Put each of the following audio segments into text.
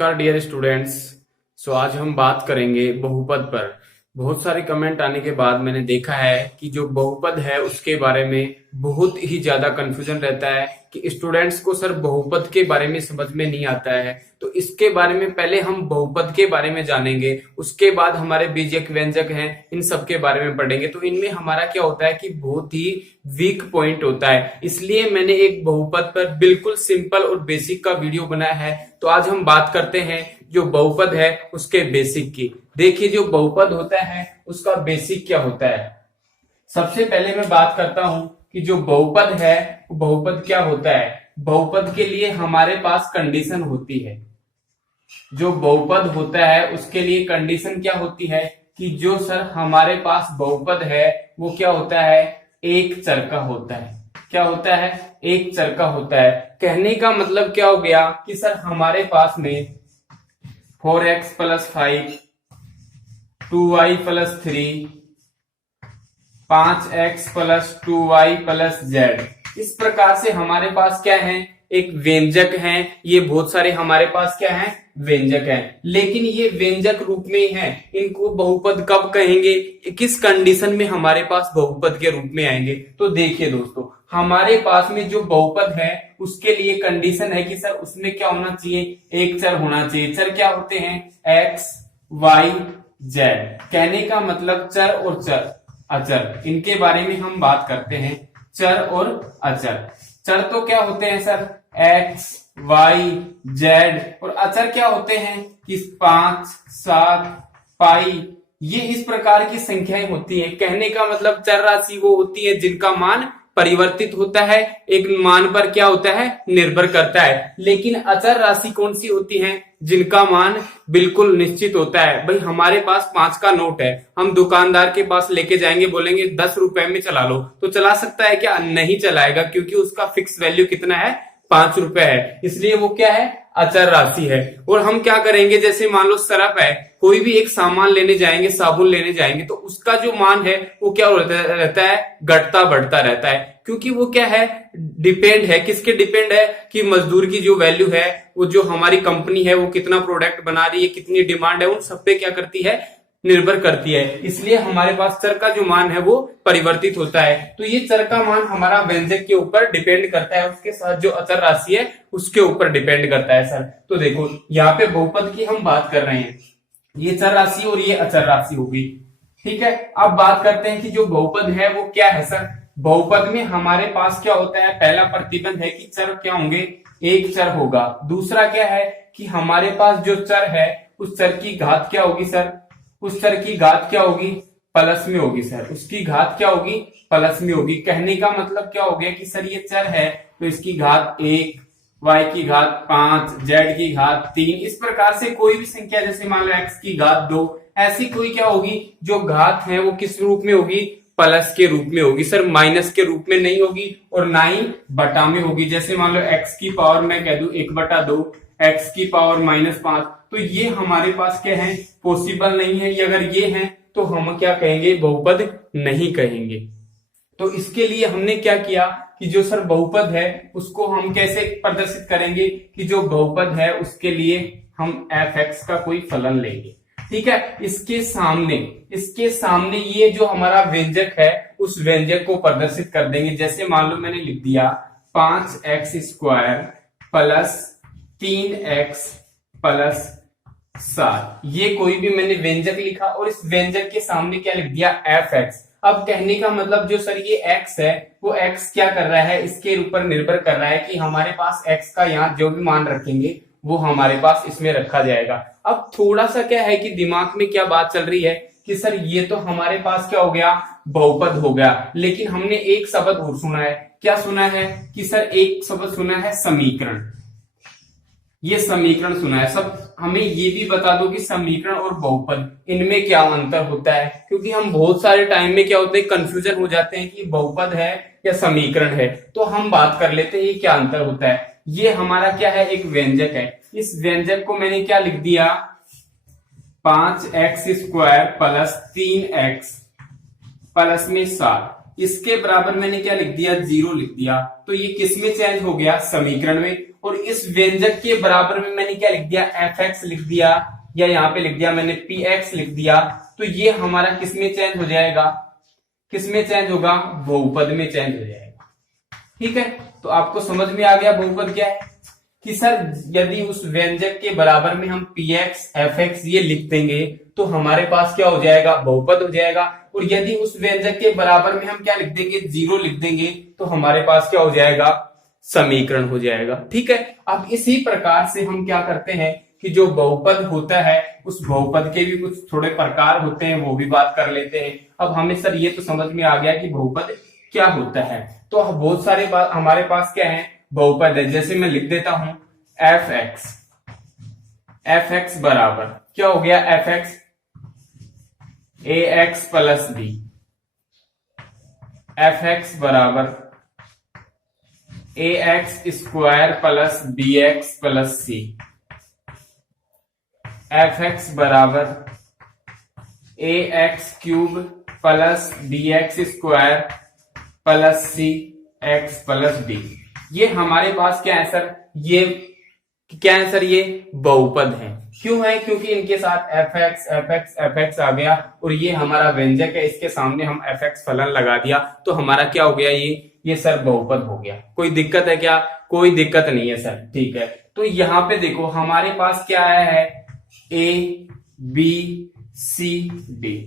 नमस्कार dear students. आज हम बात करेंगे बहुपद पर। बहुत सारे कमेंट आने के बाद मैंने देखा है कि जो बहुपद है उसके बारे में बहुत ही ज्यादा कंफ्यूजन रहता है कि स्टूडेंट्स को सर बहुपद के बारे में समझ में नहीं आता है। तो इसके बारे में पहले हम बहुपद के बारे में जानेंगे, उसके बाद हमारे बीजक व्यंजक हैं इन सब के बारे में पढ़ेंगे। तो इनमें हमारा क्या होता है कि बहुत ही वीक पॉइंट होता है, इसलिए मैंने एक बहुपद पर बिल्कुल सिंपल और बेसिक का वीडियो बनाया है। तो आज हम बात करते हैं जो बहुपद है उसके बेसिक की। देखिए जो बहुपद होता है उसका बेसिक क्या होता है। सबसे पहले मैं बात करता हूं कि जो बहुपद है वो बहुपद क्या होता है। बहुपद के लिए हमारे पास कंडीशन होती है। जो बहुपद होता है उसके लिए कंडीशन क्या होती है कि जो सर हमारे पास बहुपद है वो क्या होता है, एक चर का होता है। क्या होता है, एक चर का होता है। कहने का मतलब क्या हो गया कि सर हमारे पास में 4x + 5, 2y + 3, 5x + 2y + z, इस प्रकार से हमारे पास क्या है, एक व्यंजक है। ये बहुत सारे हमारे पास क्या है, व्यंजक है। लेकिन ये व्यंजक रूप में ही है। इनको बहुपद कब कहेंगे, किस कंडीशन में हमारे पास बहुपद के रूप में आएंगे। तो देखिए दोस्तों, हमारे पास में जो बहुपद है उसके लिए कंडीशन है कि सर उसमें क्या होना चाहिए, एक चर होना चाहिए। चर क्या होते हैं, x, y, z। कहने का मतलब चर और चर अचर, इनके बारे में हम बात करते हैं। चर और अचर। चर तो क्या होते हैं सर, x, y, z, और अचर क्या होते हैं कि 5, 7, पाई, ये इस प्रकार की संख्याएं होती हैं। कहने का मतलब चर राशि वो होती है जिनका मान परिवर्तित होता है, एक मान पर क्या होता है, निर्भर करता है। लेकिन अचर राशि कौन सी होती है, जिनका मान बिल्कुल निश्चित होता है। भाई हमारे पास 5 का नोट है, हम दुकानदार के पास लेके जाएंगे, बोलेंगे 10 रुपए में चला लो, तो चला सकता है क्या, नहीं चलाएगा, क्योंकि उसका फिक्स वैल्यू कितना है, 5 रुपए है। इसलिए वो क्या है, अचर राशि है। और हम क्या करेंगे, जैसे मान लो सरफ है, कोई भी एक सामान लेने जाएंगे, साबुन लेने जाएंगे, तो उसका जो मान है वो क्या रहता है, घटता बढ़ता रहता है। क्योंकि वो क्या है, डिपेंड है, किसके डिपेंड है कि मजदूर की जो वैल्यू है, वो जो हमारी कंपनी है वो कितना प्रोडक्ट बना रही है, कितनी डिमांड है, उन सब पे क्या करती है, निर्भर करती है। इसलिए हमारे पास चर का जो मान है वो परिवर्तित होता है। तो ये चर का मान हमारा व्यंजक के ऊपर डिपेंड करता है, उसके साथ जो अचर राशि है उसके ऊपर डिपेंड करता है सर। तो देखो यहाँ पे बहुपद की हम बात कर रहे हैं, ये चर राशि और ये अचर राशि होगी, ठीक है। अब बात करते हैं कि जो बहुपद है वो क्या है सर। बहुपद में हमारे पास क्या होता है, पहला प्रतिबंध है कि चर क्या होंगे, एक चर होगा। दूसरा क्या है कि हमारे पास जो चर है उस चर की घात क्या होगी सर, उस चर की घात क्या होगी, प्लस में होगी सर। उसकी घात क्या होगी, प्लस में होगी। कहने का मतलब क्या हो गया कि सर ये चर है तो इसकी घात 1, y की घात 5, z की घात 3, इस प्रकार से कोई भी संख्या, जैसे मान लो x की घात 2, ऐसी कोई क्या होगी जो घात है वो किस रूप में होगी, प्लस के रूप में होगी सर, माइनस के रूप में नहीं होगी और ना ही बटा में होगी। जैसे मान लो x की पावर मैं कह दूं 1/2, x की पावर -5, तो ये हमारे पास क्या है, पॉसिबल नहीं है। ये अगर ये है तो हम क्या कहेंगे, बहुपद नहीं कहेंगे। तो इसके लिए हमने क्या किया कि जो सर बहुपद है उसको हम कैसे प्रदर्शित करेंगे कि जो बहुपद है उसके लिए हम f(x) का कोई फलन लेंगे, ठीक है। इसके सामने ये जो हमारा व्यंजक है उस व्यंजक को प्रदर्शित कर देंगे। जैसे मान लो मैंने लिख दिया 5x² + 3x + 7, ये कोई भी मैंने व्यंजक लिखा और इस व्यंजक के सामने क्या लिख दिया, f(x). अब कहने का मतलब जो सर ये x है वो x क्या कर रहा है, इसके ऊपर निर्भर कर रहा है कि हमारे पास x का यहाँ जो भी मान रखेंगे वो हमारे पास इसमें रखा जाएगा। अब थोड़ा सा क्या है कि दिमाग में क्या बात चल रही है कि सर ये तो हमारे पास क्या हो गया, बहुपद हो गया, लेकिन हमने एक शब्द और सुना है। क्या सुना है कि सर एक शब्द सुना है, समीकरण। ये समीकरण सुना है। सब हमें ये भी बता दो कि समीकरण और बहुपद इनमें क्या अंतर होता है, क्योंकि हम बहुत सारे टाइम में क्या होते हैं, कंफ्यूजन हो जाते हैं कि बहुपद है या समीकरण है। तो हम बात कर लेते हैं ये क्या अंतर होता है। ये हमारा क्या है, एक व्यंजक है। इस व्यंजक को मैंने क्या लिख दिया, 5x² + 3x + 7, इसके बराबर मैंने क्या लिख दिया, 0 लिख दिया। तो ये किस में चेंज हो गया, समीकरण में। और इस व्यंजक के बराबर में मैंने क्या लिख दिया, fx लिख दिया, या यहाँ पे लिख दिया मैंने px लिख दिया। तो ये हमारा किस में चेंज हो जाएगा, किस में चेंज होगा, बहुपद में चेंज हो जाएगा। ठीक है, तो आपको समझ में आ गया बहुपद क्या है, कि सर यदि उस व्यंजक के बराबर में हम px fx ये लिख देंगे तो हमारे पास क्या हो जाएगा, बहुपद हो जाएगा। और यदि उस व्यंजक के बराबर में हम क्या लिख देंगे, 0 लिख देंगे तो हमारे पास क्या हो जाएगा, समीकरण हो जाएगा। ठीक है, अब इसी प्रकार से हम क्या करते हैं कि जो बहुपद होता है उस बहुपद के भी कुछ थोड़े प्रकार होते हैं, वो भी बात कर लेते हैं। अब हमें सर ये तो समझ में आ गया कि बहुपद क्या होता है। तो बहुत सारे बात हमारे पास क्या है, बहुपद है। जैसे मैं लिख देता हूं fx बराबर क्या हो गया, fx ax plus b, fx बराबर ax square plus bx plus c, fx बराबर ax cube plus bx square plus c x plus d। ये हमारे पास क्या है सर, ये क्या है सर, ये बहुपद है। क्यों है, क्योंकि इनके साथ fx fx fx आ गया और ये हमारा व्यंजक है, इसके सामने हम fx फलन लगा दिया तो हमारा क्या हो गया, ये सर बहुपद हो गया। कोई दिक्कत है क्या, कोई दिक्कत नहीं है सर। ठीक है, तो यहाँ पे देखो हमारे पास क्या है, a b c d,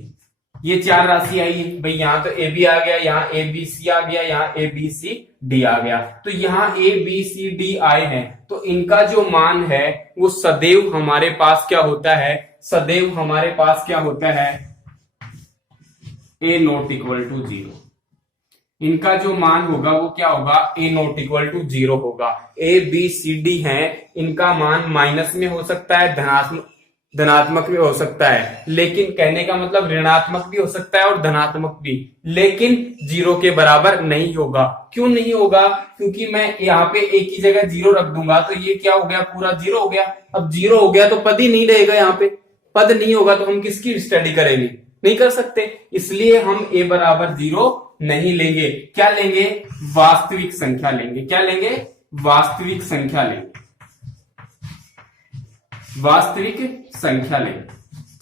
ये 4 राशि आई है भाई। यहाँ तो ए बी आ गया, यहाँ ए बी सी आ गया, यहाँ ए बी सी डी आ गया। तो यहाँ ए बी सी डी आए हैं तो इनका जो मान है वो सदैव हमारे पास क्या होता है, सदैव हमारे पास क्या होता है, ए नॉट इक्वल टू 0। इनका जो मान होगा वो क्या होगा, ए नॉट इक्वल टू 0 होगा। ए बी सी डी है, इनका मान माइनस में हो सकता है, धनात्मक भी हो सकता है, लेकिन कहने का मतलब ऋणात्मक भी हो सकता है और धनात्मक भी, लेकिन 0 के बराबर नहीं होगा। क्यों नहीं होगा, क्योंकि मैं यहाँ पे एक ही जगह 0 रख दूंगा तो ये क्या हो गया, पूरा 0 हो गया। अब 0 हो गया तो पद ही नहीं रहेगा, यहाँ पे पद नहीं होगा तो हम किसकी स्टडी करेंगे, नहीं कर सकते। इसलिए हम a बराबर 0 नहीं लेंगे, क्या लेंगे, वास्तविक संख्या लेंगे। क्या लेंगे, वास्तविक संख्या लेंगे, वास्तविक संख्या लेंगे।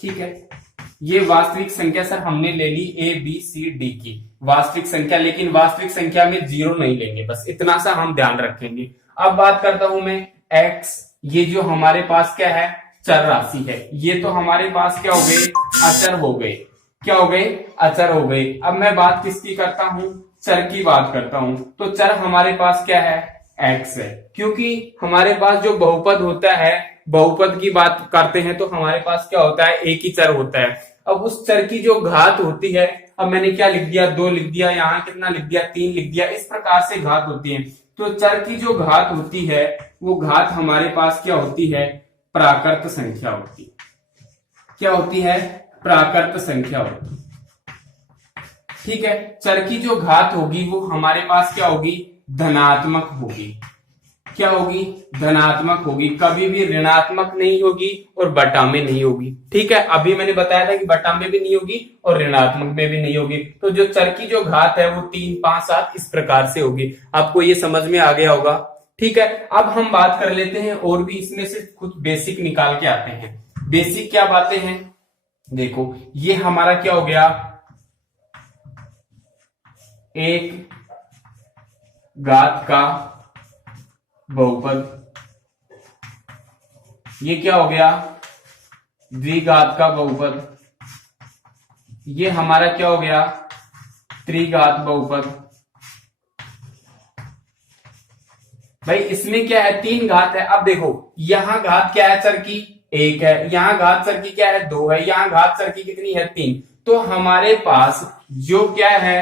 ठीक है, ये वास्तविक संख्या सर हमने ले ली ए बी सी डी की वास्तविक संख्या, लेकिन वास्तविक संख्या में 0 नहीं लेंगे, बस इतना सा हम ध्यान रखेंगे। अब बात करता हूं मैं x, ये जो हमारे पास क्या है, चर राशि है। ये तो हमारे पास क्या हो गए, अचर हो गए। क्या हो गए, अचर हो गए। अब मैं बात किसकी करता हूं, चर की बात करता हूं। तो चर हमारे पास क्या है, x है, क्योंकि हमारे पास जो बहुपद होता है, बहुपद की बात करते हैं तो हमारे पास क्या होता है, एक ही चर होता है। अब उस चर की जो घात होती है, अब मैंने क्या लिख दिया, 2 लिख दिया, यहाँ कितना लिख दिया, 3 लिख दिया, इस प्रकार से घात होती है। तो चर की जो घात होती है वो घात हमारे पास क्या होती है, प्राकृत संख्या होती है। क्या होती है, प्राकृत संख्या होती है। ठीक है, चर की जो घात होगी वो हमारे पास क्या होगी, धनात्मक होगी। क्या होगी, धनात्मक होगी, कभी भी ऋणात्मक नहीं होगी और बटा में नहीं होगी। ठीक है, अभी मैंने बताया था कि बटा में भी नहीं होगी और ऋणात्मक में भी नहीं होगी। तो जो चर की जो घात है वो 3, 5, 7 इस प्रकार से होगी। आपको ये समझ में आ गया होगा। ठीक है, अब हम बात कर लेते हैं और भी इसमें से कुछ बेसिक निकाल के आते हैं। बेसिक क्या बातें हैं, देखो ये हमारा क्या हो गया, एक घात का बहुपद, ये क्या हो गया, द्विघात का बहुपद, ये हमारा क्या हो गया, त्रिघात बहुपद। भाई इसमें क्या है, 3 घात है। अब देखो यहां घात क्या है, चर की 1 है, यहां घात चर की क्या है, 2 है, यहां घात चर की कितनी है, 3। तो हमारे पास जो क्या है,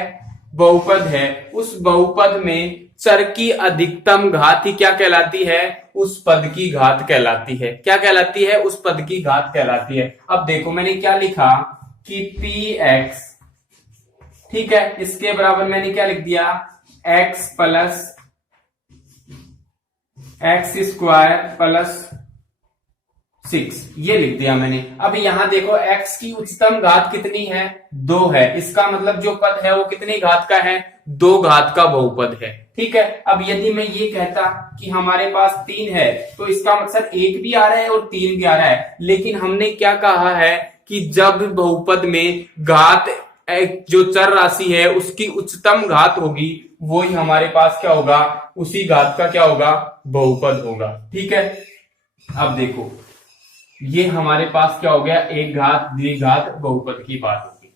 बहुपद है, उस बहुपद में चर की अधिकतम घात ही क्या कहलाती है, उस पद की घात कहलाती है। क्या कहलाती है, उस पद की घात कहलाती है। अब देखो मैंने क्या लिखा कि px, ठीक है, इसके बराबर मैंने क्या लिख दिया, x plus x square plus 6 ये लिख दिया मैंने। अब यहाँ देखो x की उच्चतम घात कितनी है, 2 है। इसका मतलब जो पद है वो कितनी घात का है, 2 घात का बहुपद है। ठीक है, अब यदि मैं ये कहता कि हमारे पास 3 है तो इसका मतलब 1 भी आ रहा है और 3 भी आ रहा है, लेकिन हमने क्या कहा है कि जब बहुपद में घात जो चर राशि है उसकी उच्चतम घात होगी वो ही हमारे पास क्या होगा, उसी घात का क्या होगा, बहुपद होगा। ठीक है, अब देखो ये हमारे पास क्या हो गया, एक घात द्विघात बहुपद की बात होगी।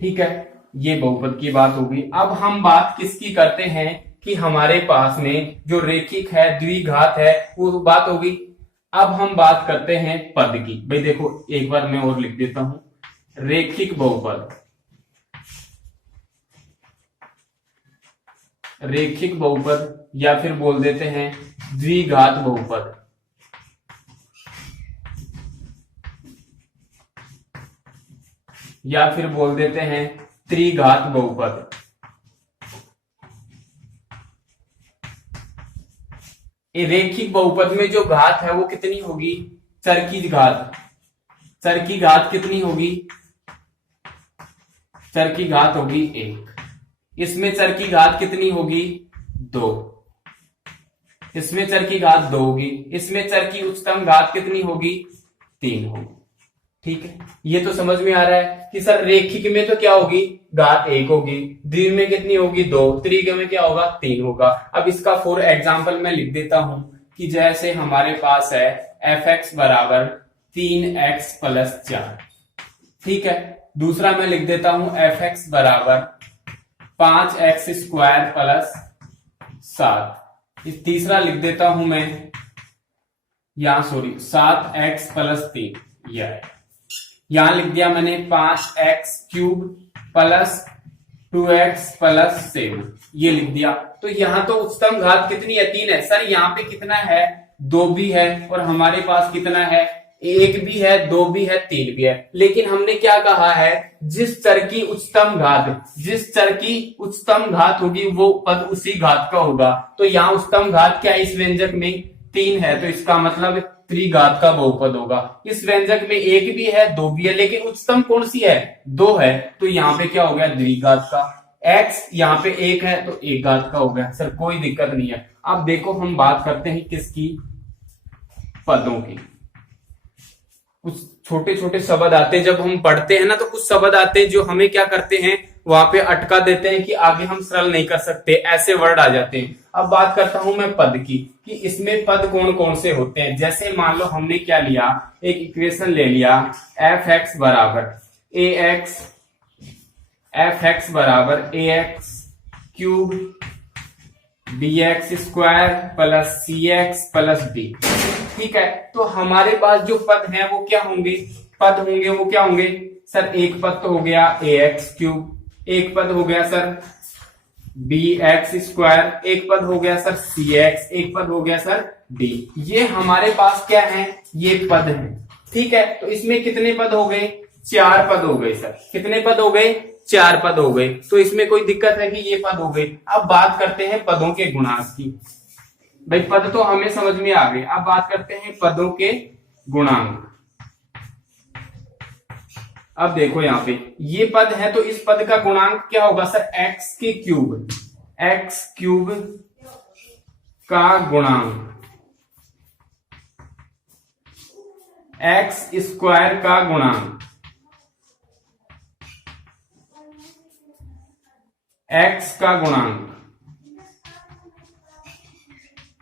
ठीक है, ये बहुपद की बात होगी। अब हम बात किसकी करते हैं कि हमारे पास में जो रेखिक है द्विघात है वो बात होगी। अब हम बात करते हैं पद की। भाई देखो एक बार मैं और लिख देता हूं, रेखिक बहुपद, रेखिक बहुपद या फिर बोल देते हैं द्विघात बहुपद। या फिर बोल देते हैं त्रिघात बहुपद। रेखिक बहुपद में जो घात है वो कितनी होगी, चर की घात। चर की घात कितनी होगी, चर की घात होगी 1। इसमें चर की घात कितनी होगी, 2। इसमें चर की घात 2 होगी। इसमें चर की उच्चतम घात कितनी होगी, 3 होगी। ठीक है, ये तो समझ में आ रहा है कि सर रेखिक में तो क्या होगी, घात 1 होगी, द्वि में कितनी होगी, 2, त्रिक में क्या होगा, 3 होगा। अब इसका फॉर एग्जाम्पल मैं लिख देता हूं कि जैसे हमारे पास है f(x) बराबर 3x + 4। ठीक है, दूसरा मैं लिख देता हूं f(x) बराबर 5x² + 7। तीसरा लिख देता हूं मैं यहां 7x + 3। यहां लिख दिया मैंने 5x³ + 2x + 7 ये लिख दिया। तो यहां तो उच्चतम घात कितनी है, 3 है। सर यहाँ पे कितना है, 2 भी है और हमारे पास कितना है, 1 भी है, 2 भी है, 3 भी है। लेकिन हमने क्या कहा है, जिस चर की उच्चतम घात होगी वो पद उसी घात का होगा। तो यहाँ उच्चतम घात क्या है इस व्यंजक में, 3 है, तो इसका मतलब त्रिघात का बहुपद होगा। इस व्यंजक में 1 भी है, 2 भी है, लेकिन उच्चतम कौन सी है, 2 है, तो यहाँ पे क्या हो गया, द्विघात का। x यहाँ पे 1 है तो 1 घात का हो गया। सर कोई दिक्कत नहीं है। अब देखो हम बात करते हैं किसकी, पदों की। कुछ छोटे छोटे शब्द आते हैं जब हम पढ़ते हैं ना, तो कुछ शब्द आते हैं जो हमें क्या करते हैं, वहां पे अटका देते हैं कि आगे हम सरल नहीं कर सकते, ऐसे वर्ड आ जाते हैं। अब बात करता हूं मैं पद की, कि इसमें पद कौन कौन से होते हैं। जैसे मान लो हमने क्या लिया, एक इक्वेशन ले लिया f(x) बराबर ax³ bx² + cx + d। ठीक है, तो हमारे पास जो पद हैं वो क्या होंगे, वो क्या होंगे सर, एक पद तो हो गया ax³, एक पद हो गया सर bx², एक पद हो गया सर cx, एक पद हो गया सर d। ये हमारे पास क्या है, ये पद है। ठीक है, तो इसमें कितने पद हो गए, 4 पद हो गए सर। कितने पद हो गए, 4 पद हो गए। तो इसमें कोई दिक्कत है कि ये पद हो गए। अब बात करते हैं पदों के गुणांक की। भाई पद तो हमें समझ में आ गए, अब बात करते हैं पदों के गुणांक। अब देखो यहाँ पे ये पद है, तो इस पद का गुणांक क्या होगा सर, x³ का गुणांक, x² का गुणांक, x का गुणांक।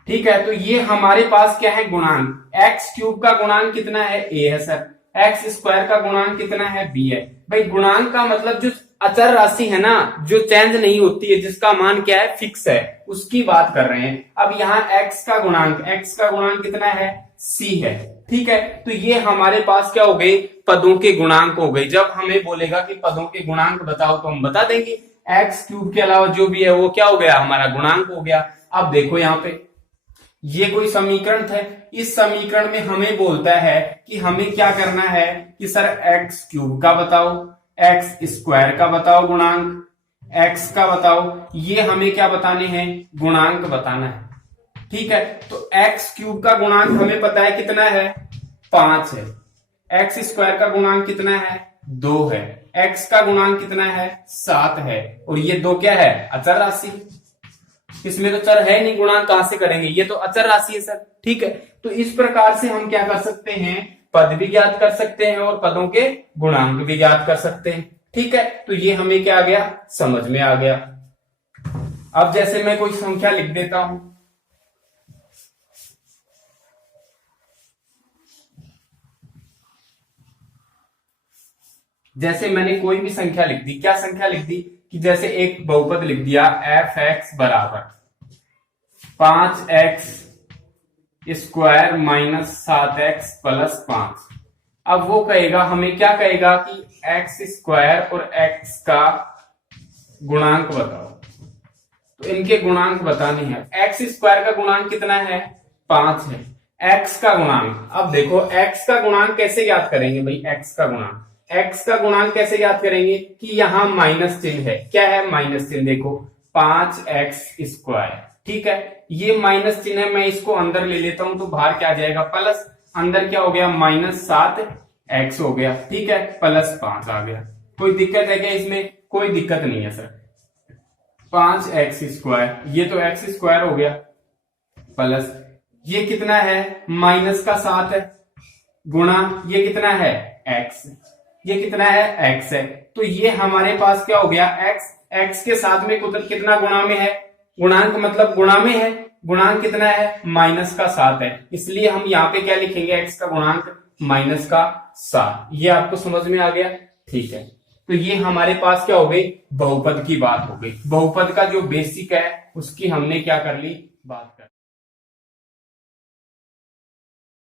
ठीक है, तो ये हमारे पास क्या है, गुणांक। x³ का गुणांक कितना है, a है सर। x² का गुणांक कितना है, b है। भाई गुणांक का मतलब जो अचर राशि है ना, जो चेंज नहीं होती है, जिसका मान क्या है, फिक्स है, उसकी बात कर रहे हैं। अब यहाँ x का गुणांक कितना है, c है। ठीक है, तो ये हमारे पास क्या हो गए, पदों के गुणांक हो गए। जब हमें बोलेगा कि पदों के गुणांक बताओ तो हम बता देंगे, x³ के अलावा जो भी है वो क्या हो गया, हमारा गुणांक हो गया। अब देखो यहाँ पे ये कोई समीकरण था, इस समीकरण में हमें बोलता है कि हमें क्या करना है कि सर x³ का बताओ, x² का बताओ गुणांक, x का बताओ, ये हमें क्या बताने हैं, गुणांक बताना है। ठीक है, तो x³ का गुणांक हमें पता है कितना है, 5 है। एक्स स्क्वायर का गुणांक कितना है? 2 है। एक्स का गुणांक कितना है? 7 है। और ये 2 क्या है? अचर राशि। इसमें तो चर है नहीं, गुणांक कहां से करेंगे? ये तो अचर राशि है सर। ठीक है, तो इस प्रकार से हम क्या कर सकते हैं? पद भी ज्ञात कर सकते हैं और पदों के गुणांक भी ज्ञात कर सकते हैं। ठीक है, तो ये हमें क्या आ गया? समझ में आ गया। अब जैसे मैं कोई संख्या लिख देता हूं, जैसे मैंने कोई भी संख्या लिख दी। क्या संख्या लिख दी? कि जैसे एक बहुपद लिख दिया एफ एक्स बराबर 5x square minus 7x plus 5। अब वो कहेगा, हमें क्या कहेगा कि एक्स स्क्वायर और x का गुणांक बताओ। तो इनके गुणांक बताने हैं। एक्स स्क्वायर का गुणांक कितना है? 5 है। x का गुणांक, अब देखो x का गुणांक कैसे ज्ञात करेंगे भाई? x का गुणांक कैसे ज्ञात करेंगे? कि यहां माइनस चिन्ह है। क्या है माइनस चिन्ह? देखो 5x स्क्वायर। ठीक है, ये माइनस चिन्ह है, मैं इसको अंदर ले लेता हूं तो बाहर क्या आ जाएगा? प्लस। अंदर क्या हो गया? माइनस 7x हो गया। ठीक है, प्लस 5 आ गया। कोई दिक्कत है क्या इसमें? कोई दिक्कत नहीं है सर। 5x स्क्वायर, ये तो x स्क्वायर हो गया, प्लस ये कितना है? माइनस का 7 है, गुणा ये कितना है? x। ये कितना है? x है। तो ये हमारे पास क्या हो गया? x के साथ में कितना गुणा में है? गुणांक मतलब गुणा में है। गुणांक कितना है? माइनस का 7 है। इसलिए हम यहाँ पे क्या लिखेंगे? x का गुणांक माइनस का 7। ये आपको समझ में आ गया? ठीक है, तो ये हमारे पास क्या हो गई? बहुपद की बात हो गई। बहुपद का जो बेसिक है उसकी हमने क्या कर ली? बात।